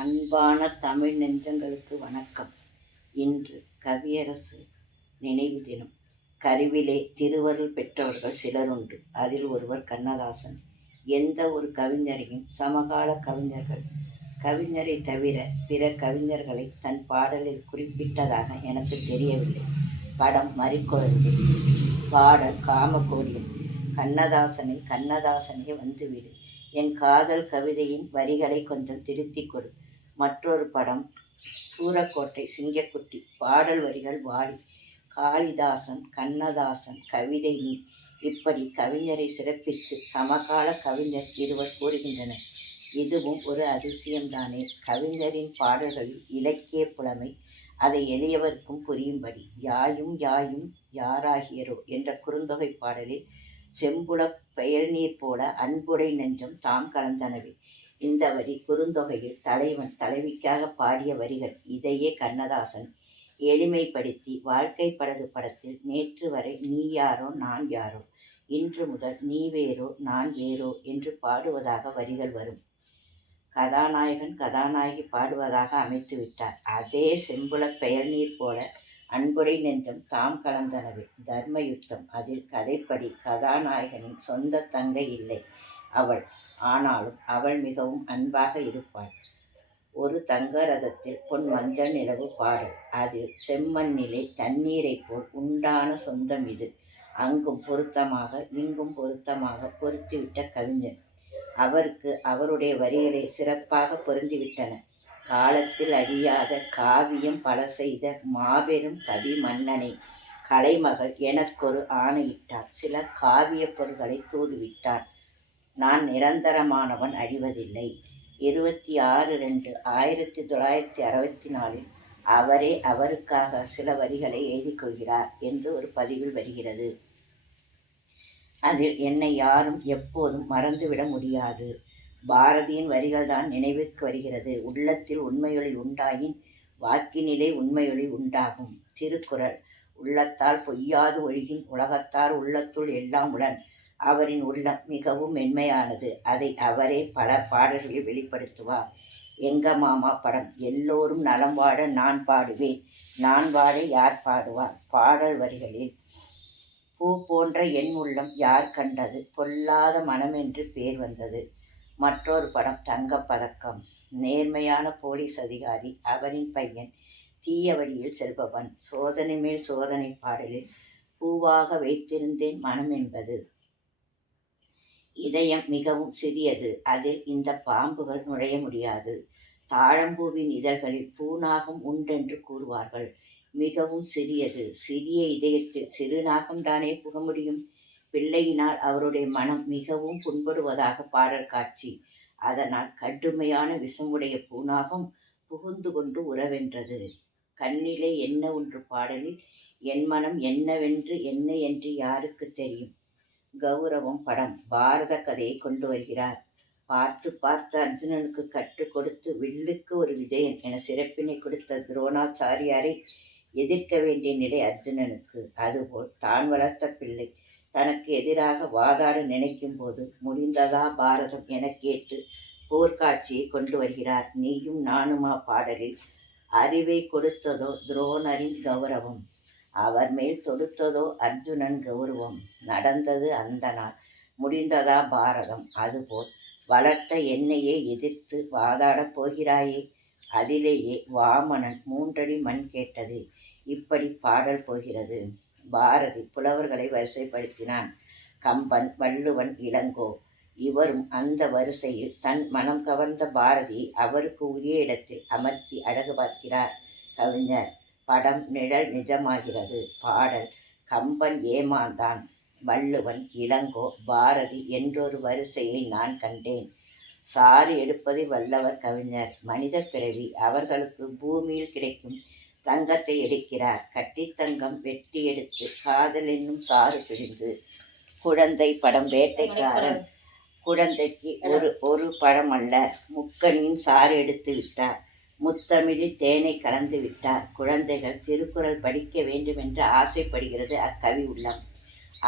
அன்பான தமிழ் நெஞ்சங்களுக்கு வணக்கம். இன்று கவியரசு நினைவு தினம். கருவிலே திருவருள் பெற்றவர்கள் சிலருண்டு. அதில் ஒருவர் கண்ணதாசன். எந்த ஒரு கவிஞரையும் சமகால கவிஞரை தவிர பிற கவிஞர்களை தன் பாடலில் குறிப்பிட்டதாக எனக்கு தெரியவில்லை. படம் மறிக்குழந்தை, பாடல் காமகோடியம். கண்ணதாசனே வந்துவிடு, என் காதல் கவிதையின் வரிகளை கொஞ்சம் திருத்திக் கொடு. மற்றொரு படம் சூரக்கோட்டை சிங்கக்குட்டி, பாடல் வரிகள் வாலி. காளிதாசன், கண்ணதாசன், கவிதை நீ. இப்படி கவிஞரை சிறப்பித்து சமகால கவிஞர் இருவர் கூறுகின்றனர். இதுவும் ஒரு அதிசயம்தானே. கவிஞரின் பாடல்களில் இலக்கிய புலமை, அதை எளியவர்க்கும் புரியும்படி. யாயும் யாயும் யாராகியரோ என்ற குறுந்தொகை பாடலில் செம்புலப் பெயர்நீர் போல அன்புடை நெஞ்சம் தாம் கலந்தனவே. இந்த வரி குறுந்தொகையில் தலைவன் தலைவிக்காக பாடிய வரிகள். இதையே கண்ணதாசன் எளிமைப்படுத்தி வாழ்க்கை படகு படத்தில் நேற்று வரை நீ யாரோ நான் யாரோ, இன்று முதல் நீ வேறோ நான் வேறோ என்று பாடுவதாக வரிகள் வரும். கதாநாயகன் கதாநாயகி பாடுவதாக அமைத்து விட்டார். அதே செம்புலப் பெயர்நீர் போல அன்புடை நெஞ்சம் தாம் கலந்தனவே தர்ம யுத்தம். அதில் கதைப்படி கதாநாயகனின் சொந்த தங்கை இல்லை அவள். ஆனாலும் அவள் மிகவும் அன்பாக இருப்பாள். ஒரு தங்க ரதத்தில் பொன் மஞ்சள் நிலவு பாடல். அதில் செம்மண்ணிலே தண்ணீரை போல் உண்டான சொந்தம் இது. அங்கும் பொருத்தமாக இங்கும் பொருத்தமாக பொருத்திவிட்ட கவிஞர். அவருக்கு அவருடைய வரிகளே சிறப்பாக பொருந்திவிட்டன. காலத்தில் அழியாத காவியம் பல செய்த மாபெரும் கவி மன்னனே, கலைமகள் எனக்கொரு ஆணையிட்டான், சில காவிய பொருள்களை தூதுவிட்டான். நான் நிரந்தரமானவன், அழிவதில்லை. 26/2/1964 அவரே அவருக்காக சில வரிகளை எழுதிக் கொள்கிறார் என்று ஒரு பதிவில் வருகிறது. அதில் என்னை யாரும் எப்போதும் மறந்துவிட முடியாது. பாரதியின் வரிகள்தான் நினைவுக்கு வருகிறது. உள்ளத்தில் உண்மையொளி உண்டாயின் வாக்கினிலே உண்மையொளி உண்டாகும். திருக்குறள். உள்ளத்தால் பொய்யாது ஒழுகின் உலகத்தார் உள்ளத்துள் எல்லாம் உளன். அவரின் உள்ளம் மிகவும் மென்மையானது. அதை அவரே பல பாடல்களில் வெளிப்படுத்துவார். எங்க மாமா படம். எல்லோரும் நலம் வாழ நான் பாடுவேன், நான் வாழ யார் பாடுவார். பாடல் வரிகளில் பூ போன்ற என் உள்ளம் யார் கண்டது, பொல்லாத மனமென்று பேர் வந்தது. மற்றொரு படம் தங்கப்பதக்கம். நேர்மையான போலீஸ் அதிகாரி, அவரின் பையன் தீய வழியில் செல்பவன். சோதனை மேல் சோதனை பாடலில் பூவாக வைத்திருந்தேன் மனம் என்பது. இதயம் மிகவும் சிறியது, அதில் இந்த பாம்புகள் நுழைய முடியாது. தாழம்பூவின் இதழ்களில் பூநாகம் உண்டென்று கூறுவார்கள். மிகவும் சிறியது. சிறிய இதயத்தில் சிறுநாகம் தானே புக முடியும். பிள்ளையினால் அவருடைய மனம் மிகவும் புண்படுவதாக பாடல் காட்சி. அதனால் கடுமையான விஷமுடைய பூநாகம் புகுந்து கொண்டு உறவென்றது. கண்ணிலே என்ன ஒன்று பாடலில் என் மனம் என்னவென்று என்ன என்று யாருக்கு தெரியும். கௌரவம் படம். பாரத கதையை கொண்டு வருகிறார். பார்த்து பார்த்து அர்ஜுனனுக்கு கற்றுக் கொடுத்து வில்லுக்கு ஒரு விஜயன் என சிறப்பினை கொடுத்த துரோணாச்சாரியாரை எதிர்க்க வேண்டிய நிலை அர்ஜுனனுக்கு. அதுபோல் தான் வளர்த்த பிள்ளை தனக்கு எதிராக வாதாட நினைக்கும் போது முடிந்ததா பாரதம் என கேட்டு போர்க்காட்சியை கொண்டு வருகிறார். நீயும் நானுமா பாடலில் அறிவை கொடுத்ததோ துரோணரின் கௌரவம், அவர் மேல் தொடுத்ததோ அர்ஜுனன் கௌரவம். நடந்தது அந்த நாள். முடிந்ததா பாரதம். அதுபோல் வளர்த்த என்னையே எதிர்த்து வாதாடப் போகிறாயே, அதிலேயே வாமனன் 3 அடி மண் கேட்டது. இப்படி பாடல் போகிறது. பாரதி புலவர்களை வரிசைப்படுத்தினான். கம்பன், வள்ளுவன், இளங்கோ இவரும் அந்த வரிசையில் தன் மனம் கவர்ந்த பாரதியை அவருக்கு உரிய இடத்தில் அமர்த்தி அழகு பார்க்கிறார் கவிஞர். படம் நிழல் நிஜமாகிறது. பாடல் கம்பன் ஏமாந்தான், வள்ளுவன், இளங்கோ, பாரதி என்றொரு வரிசையை நான் கண்டேன். சாறு எடுப்பதை வல்லவர் கவிஞர். மனித பிறவி. அவர்களுக்கு பூமியில் கிடைக்கும் தங்கத்தை எடுக்கிறார். கட்டித்தங்கம் வெட்டி எடுத்து காதல் என்னும் சாறு பிழிந்து. குழந்தை படம். வேட்டைக்காரன். குழந்தைக்கு ஒரு பழம் அல்ல, முக்கனின் சாறு எடுத்து விட்டார். முத்தமிழில் தேனை கலந்து விட்டார். குழந்தைகள் திருக்குறள் படிக்க வேண்டுமென்று ஆசைப்படுகிறது அக்கவி உள்ளம்.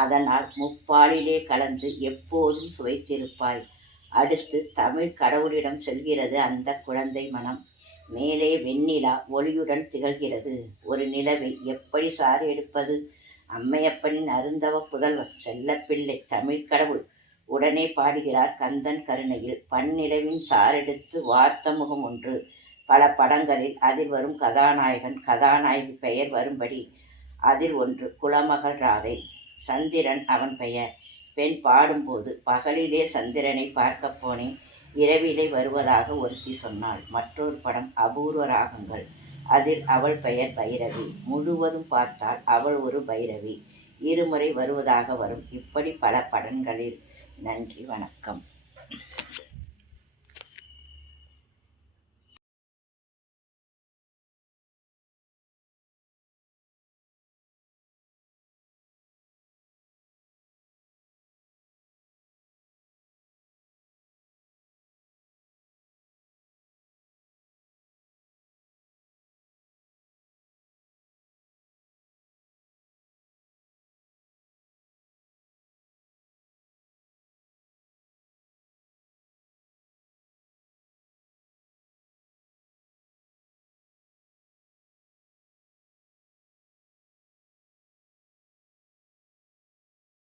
அதனால் முப்பாலிலே கலந்து எப்போதும் சுவைத்திருப்பாய். அடுத்து தமிழ் கடவுளிடம் செல்கிறது அந்த குழந்தை மனம். மேலே வெண்ணிலா ஒளியுடன் திகழ்கிறது. ஒரு நிலவை எப்படி சாறு எடுப்பது? அம்மையப்பனின் அருந்தவ புதல்வன் செல்லப்பிள்ளை தமிழ் கடவுள் உடனே பாடுகிறார் கந்தன் கருணையில். பன்னிலவின் சாரெடுத்து வார்த்த முகம் ஒன்று. பல படங்களில் அதில் வரும் கதாநாயகன் கதாநாயகி பெயர் வரும்படி அதில் ஒன்று குலமகள் ராதை. சந்திரன் அவன் பெயர். பெண் பாடும்போது பகலிலே சந்திரனை பார்க்கப் போனேன், இரவிலே வருவதாக ஒருத்தி சொன்னாள். மற்றொரு படம் அபூர்வ ராகங்கள். அதில் அவள் பெயர் பைரவி. முழுவதும் பார்த்தால் அவள் ஒரு பைரவி. இருமுறை வருவதாக வரும். இப்படி பல படங்களில். நன்றி, வணக்கம்.